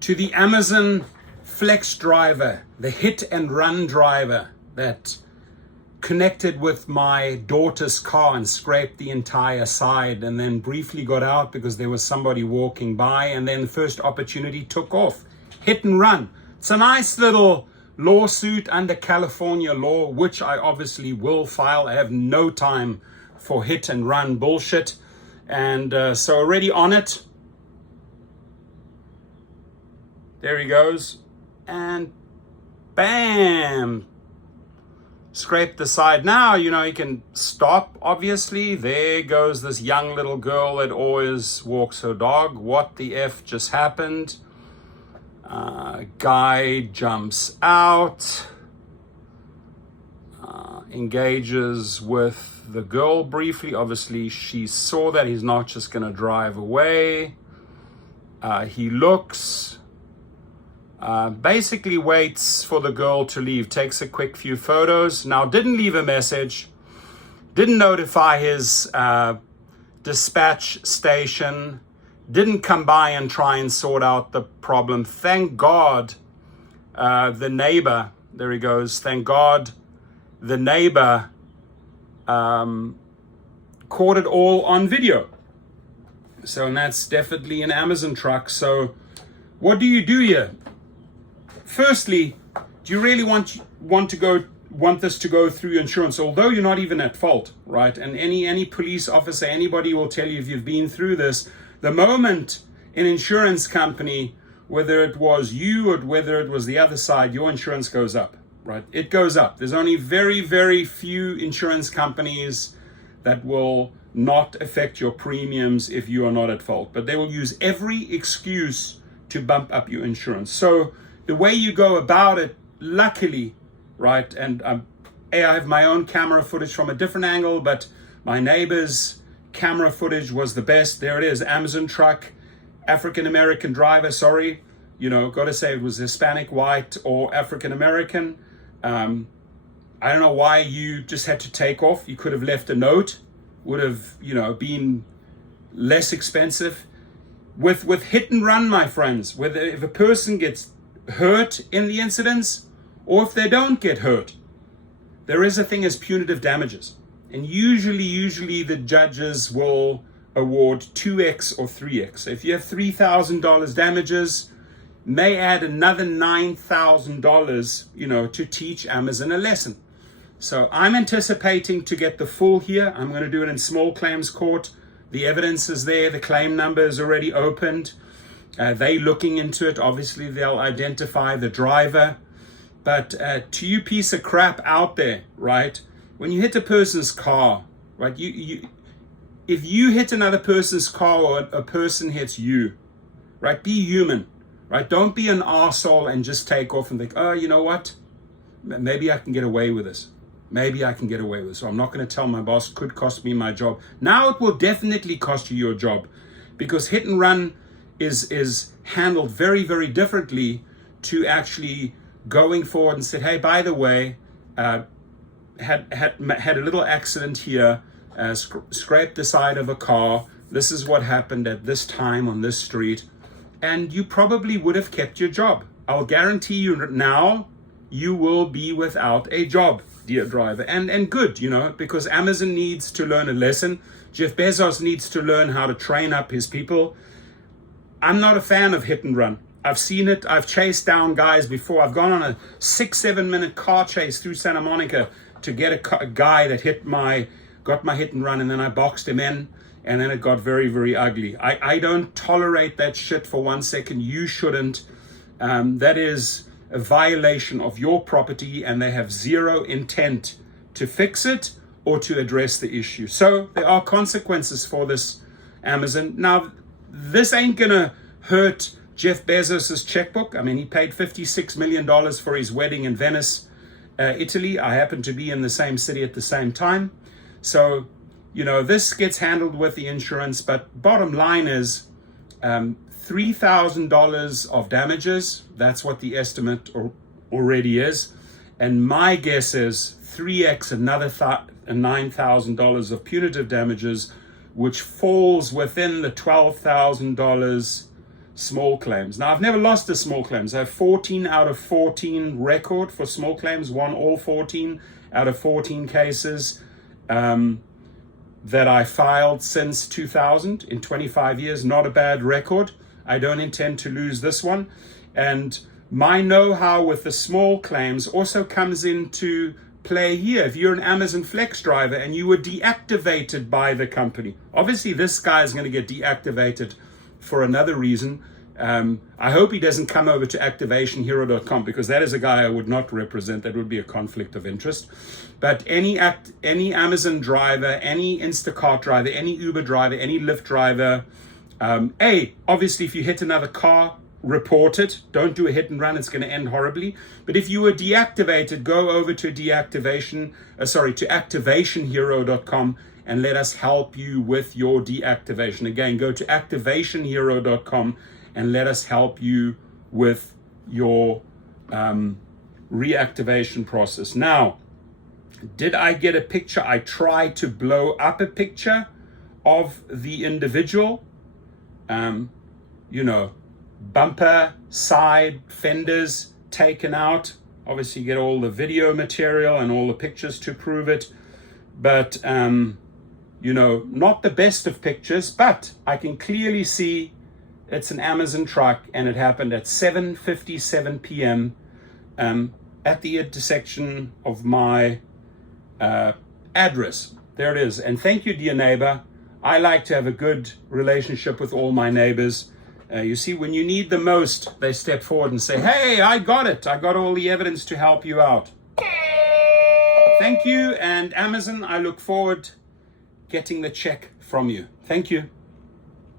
to the Amazon Flex driver, the hit and run driver that connected with my daughter's car and scraped the entire side, and then briefly got out because there was somebody walking by, and then the first opportunity took off. Hit and run. It's a nice little lawsuit under California law, which I obviously will file. I have no time for hit and run bullshit. And so already on it. There he goes. And bam! Scrape the side. Now, you know, you can stop, obviously. There goes this young little girl that always walks her dog. What the F just happened? Guy jumps out, engages with the girl briefly. Obviously, she saw that he's not just going to drive away. He looks, basically waits for the girl to leave, takes a quick few photos. Now, didn't leave a message, didn't notify his dispatch station, didn't come by and try and sort out the problem. Thank God the neighbor, there he goes, thank God the neighbor caught it all on video. So, and that's definitely an Amazon truck. So what do you do here? Firstly, do you really want this to go through insurance, although you're not even at fault, right? And any police officer, anybody will tell you if you've been through this, the moment an insurance company, whether it was you or whether it was the other side, your insurance goes up, right? It goes up. There's only very, very few insurance companies that will not affect your premiums if you are not at fault, but they will use every excuse to bump up your insurance. So the way you go about it, luckily, right, and I have my own camera footage from a different angle, but my neighbor's camera footage was the best. There it is, Amazon truck, African-American driver, sorry, you know, got to say it was Hispanic, white, or African-American. I don't know why you just had to take off. You could have left a note, would have, you know, been less expensive. With hit and run, my friends, whether if a person gets hurt in the incidents or if they don't get hurt, there is a thing as punitive damages. And usually the judges will award 2x or 3x. So if you have $3,000 damages, may add another $9,000, you know, to teach Amazon a lesson. So I'm anticipating to get the full here. I'm going to do it in small claims court. The evidence is there. The claim number is already opened. They looking into it. Obviously, they'll identify the driver. But to you piece of crap out there, right? When you hit a person's car, right? If you hit another person's car or a person hits you, right? Be human, right? Don't be an arsehole and just take off and think, oh, you know what? Maybe I can get away with this. Maybe I can get away with this. So I'm not going to tell my boss, could cost me my job. Now it will definitely cost you your job, because hit and run is handled very, very differently to actually going forward and say, hey, by the way, had a little accident here, scraped the side of a car. This is what happened at this time on this street. And you probably would have kept your job. I'll guarantee you now you will be without a job, dear driver. And good, you know, because Amazon needs to learn a lesson. Jeff Bezos needs to learn how to train up his people. I'm not a fan of hit and run. I've seen it. I've chased down guys before. I've gone on a 6-7 minute car chase through Santa Monica to get a guy that got my hit and run, and then I boxed him in, and then it got very, very ugly. I don't tolerate that shit for 1 second. You shouldn't. That is a violation of your property, and they have zero intent to fix it or to address the issue. So there are consequences for this, Amazon. Now, this ain't gonna hurt Jeff Bezos' checkbook. I mean, he paid $56 million for his wedding in Venice, Italy. I happen to be in the same city at the same time. So, you know, this gets handled with the insurance, but bottom line is $3,000 of damages. That's what the estimate already is. And my guess is 3x another $9,000 of punitive damages, which falls within the $12,000 small claims. Now, I've never lost a small claims. I have 14 out of 14 record for small claims, won all 14 out of 14 cases that I filed since 2000 in 25 years. Not a bad record. I don't intend to lose this one. And my know-how with the small claims also comes into play here. If you're an Amazon Flex driver and you were deactivated by the company, obviously this guy is going to get deactivated for another reason. I hope he doesn't come over to activationhero.com, because that is a guy I would not represent. That would be a conflict of interest. But any Amazon driver, any Instacart driver, any Uber driver, any Lyft driver, obviously if you hit another car, report it. Don't do a hit and run. It's going to end horribly. But if you were deactivated, go over to activationhero.com and let us help you with your deactivation. Again, go to activationhero.com and let us help you with your reactivation process. Now, did I get a picture? I tried to blow up a picture of the individual. Bumper, side, fenders taken out. Obviously, you get all the video material and all the pictures to prove it. But, not the best of pictures, but I can clearly see it's an Amazon truck, and it happened at 7:57 p.m. At the intersection of my address. There it is. And thank you, dear neighbor. I like to have a good relationship with all my neighbors. You see, when you need the most, they step forward and say, hey, I got it. I got all the evidence to help you out. Thank you. And Amazon, I look forward getting the check from you. Thank you.